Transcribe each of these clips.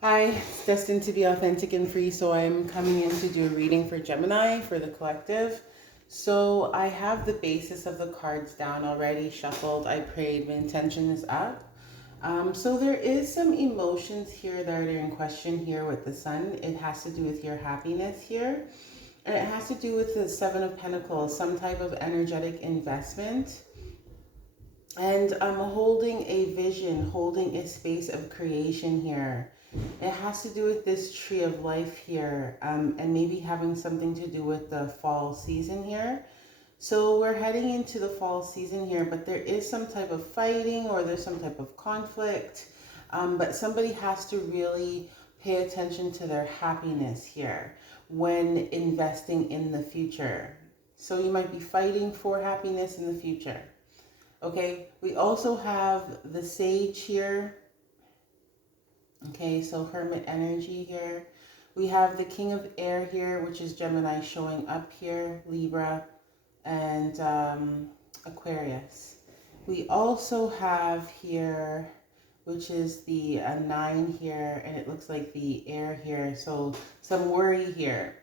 Hi, it's destined to be authentic and free. So I'm coming in to do a reading for Gemini for the collective. So I have the basis of the cards down already, shuffled. I prayed, my intention is up. So there is some emotions here that are in question here with the sun. It has to do with your happiness here. And it has to do with the Seven of Pentacles, some type of energetic investment. And I'm holding a vision, holding a space of creation here. It has to do with this tree of life here, and maybe having something to do with the fall season here. So we're heading into the fall season here, but there is some type of fighting or there's some type of conflict. But somebody has to really pay attention to their happiness here when investing in the future. So you might be fighting for happiness in the future. Okay, we also have the sage here. Okay, so hermit energy here. We have the king of air here, which is Gemini showing up here, Libra, and Aquarius. We also have here, which is the 9 here, and it looks like the air here. So some worry here.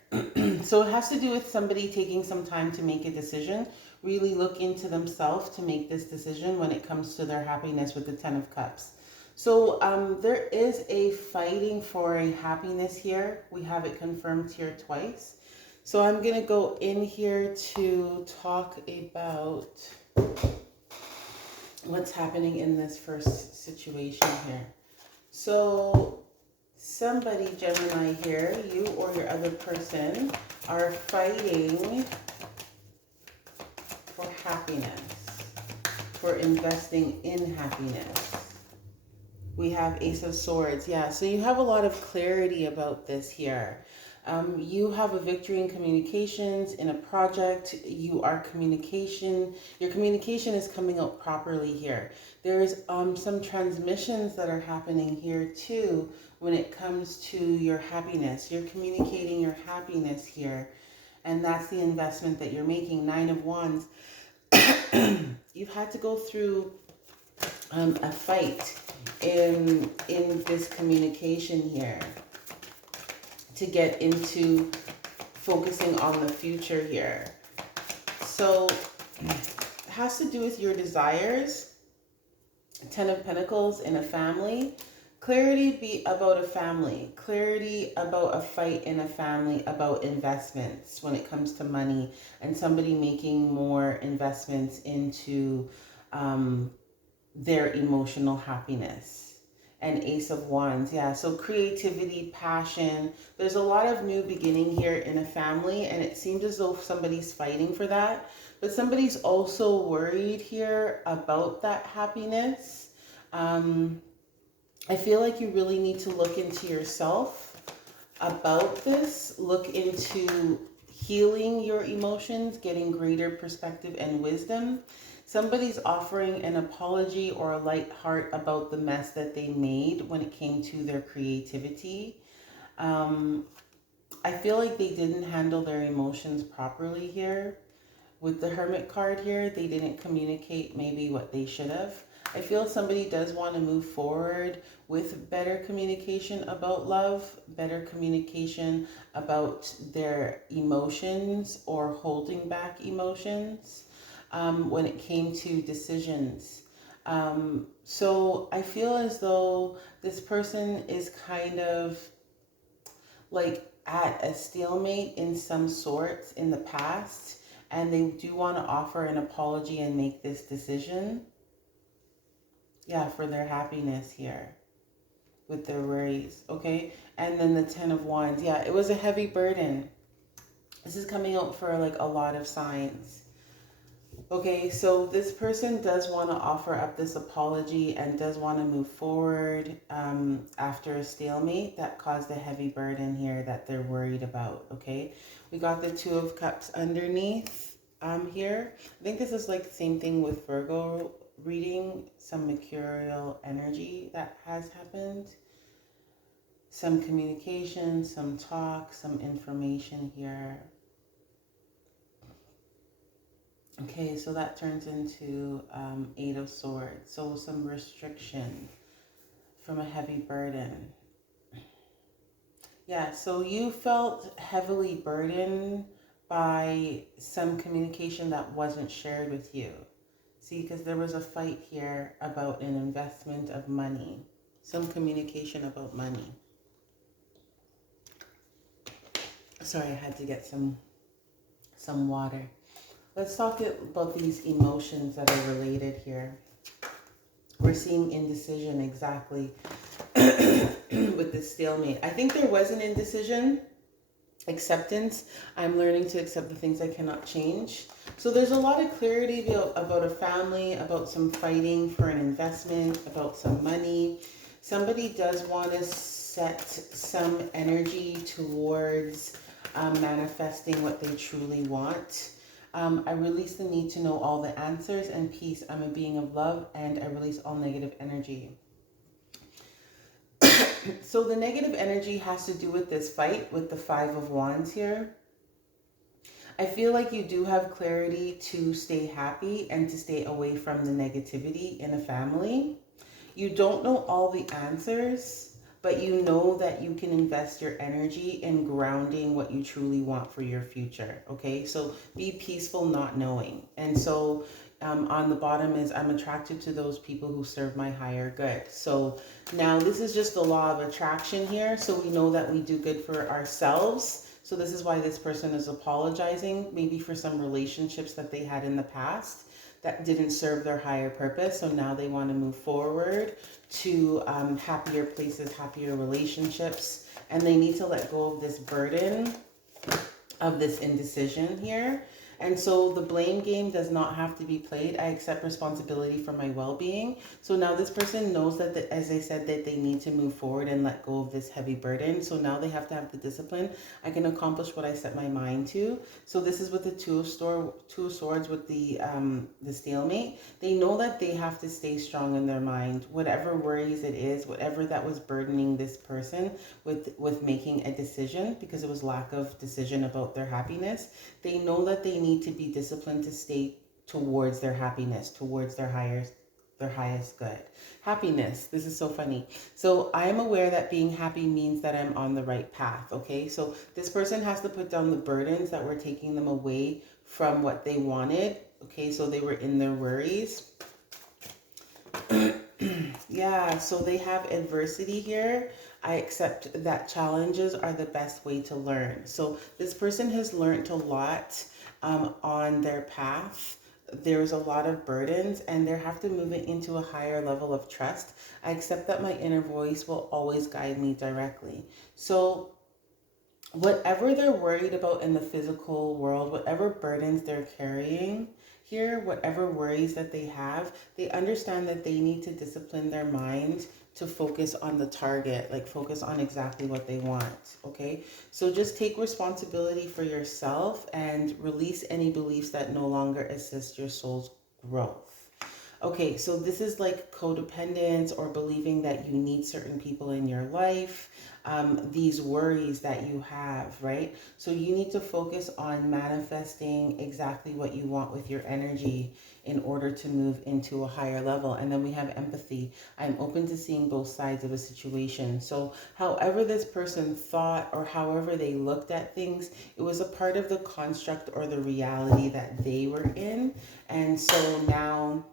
So it has to do with somebody taking some time to make a decision, really look into themselves to make this decision when it comes to their happiness with the 10 of Cups. So there is a fighting for a happiness here. We have it confirmed here twice. So I'm going to go in here to talk about what's happening in this first situation here. So somebody, Gemini here, you or your other person, are fighting for happiness, for investing in happiness. We have Ace of Swords. Yeah, so you have a lot of clarity about this here. You have a victory in communications in a project. You are your communication is coming out properly here. There's some transmissions that are happening here too when it comes to your happiness. You're communicating your happiness here, and that's the investment that you're making. 9 of Wands. You've had to go through a fight in this communication here to get into focusing on the future here. So it has to do with your desires. 10 of Pentacles in a family. Clarity be about a family. Clarity about a fight in a family, about investments when it comes to money and somebody making more investments into their emotional happiness. And Ace of Wands, yeah, so creativity, passion. There's a lot of new beginning here in a family, and it seems as though somebody's fighting for that, but somebody's also worried here about that happiness. I feel like you really need to look into yourself about this, look into healing your emotions, getting greater perspective and wisdom. Somebody's offering an apology or a light heart about the mess that they made when it came to their creativity. I feel like they didn't handle their emotions properly here. With the Hermit card here, they didn't communicate maybe what they should have. I feel somebody does want to move forward with better communication about love, better communication about their emotions or holding back emotions when it came to decisions. So I feel as though this person is kind of like at a stalemate in some sorts in the past, and they do want to offer an apology and make this decision. Yeah, for their happiness here with their worries. Okay. And then the 10 of Wands. Yeah, it was a heavy burden. This is coming out for like a lot of signs. Okay, so this person does want to offer up this apology and does want to move forward after a stalemate that caused a heavy burden here that they're worried about. Okay, we got the 2 of Cups underneath here. I think this is like the same thing with Virgo reading, some mercurial energy that has happened. Some communication, some talk, some information here. Okay, so that turns into 8 of Swords. So some restriction from a heavy burden. Yeah, so you felt heavily burdened by some communication that wasn't shared with you. See, because there was a fight here about an investment of money, some communication about money. Sorry, I had to get some water. Let's talk about these emotions that are related here. We're seeing indecision exactly with the stalemate. I think there was an indecision. Acceptance. I'm learning to accept the things I cannot change. So there's a lot of clarity about a family, about some fighting for an investment, about some money. Somebody does want to set some energy towards manifesting what they truly want. I release the need to know all the answers and peace. I'm a being of love, and I release all negative energy. So the negative energy has to do with this fight with the Five of Wands here. I feel like you do have clarity to stay happy and to stay away from the negativity in a family. You don't know all the answers, but you know that you can invest your energy in grounding what you truly want for your future. Okay, so be peaceful not knowing. And so on the bottom is I'm attracted to those people who serve my higher good. So now this is just the law of attraction here. So we know that we do good for ourselves. So this is why this person is apologizing, maybe for some relationships that they had in the past that didn't serve their higher purpose. So now they want to move forward to happier places, happier relationships, and they need to let go of this burden of this indecision here. And so the blame game does not have to be played. I accept responsibility for my well-being. So now this person knows that, as I said, that they need to move forward and let go of this heavy burden. So now they have to have the discipline. I can accomplish what I set my mind to. So this is with the Two of Swords with the stalemate. They know that they have to stay strong in their mind. Whatever worries it is, whatever that was burdening this person with making a decision, because it was lack of decision about their happiness. They know that they need to be disciplined to stay towards their happiness, towards their highest good. Happiness. This is so funny. So I am aware that being happy means that I'm on the right path. Okay. So this person has to put down the burdens that were taking them away from what they wanted. Okay. So they were in their worries. Yeah. So they have adversity here. I accept that challenges are the best way to learn. So this person has learned a lot on their path. There's a lot of burdens and they have to move it into a higher level of trust. I accept that my inner voice will always guide me directly. So whatever they're worried about in the physical world, whatever burdens they're carrying here, whatever worries that they have, they understand that they need to discipline their mind to focus on the target, like focus on exactly what they want. Okay, so just take responsibility for yourself and release any beliefs that no longer assist your soul's growth. Okay, so this is like codependence or believing that you need certain people in your life, these worries that you have, right? So you need to focus on manifesting exactly what you want with your energy in order to move into a higher level. And then we have empathy. I'm open to seeing both sides of a situation. So however this person thought or however they looked at things, it was a part of the construct or the reality that they were in. And so now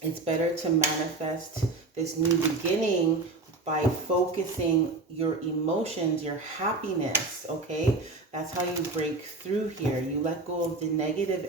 it's better to manifest this new beginning by focusing your emotions, your happiness, okay? That's how you break through here. You let go of the negative.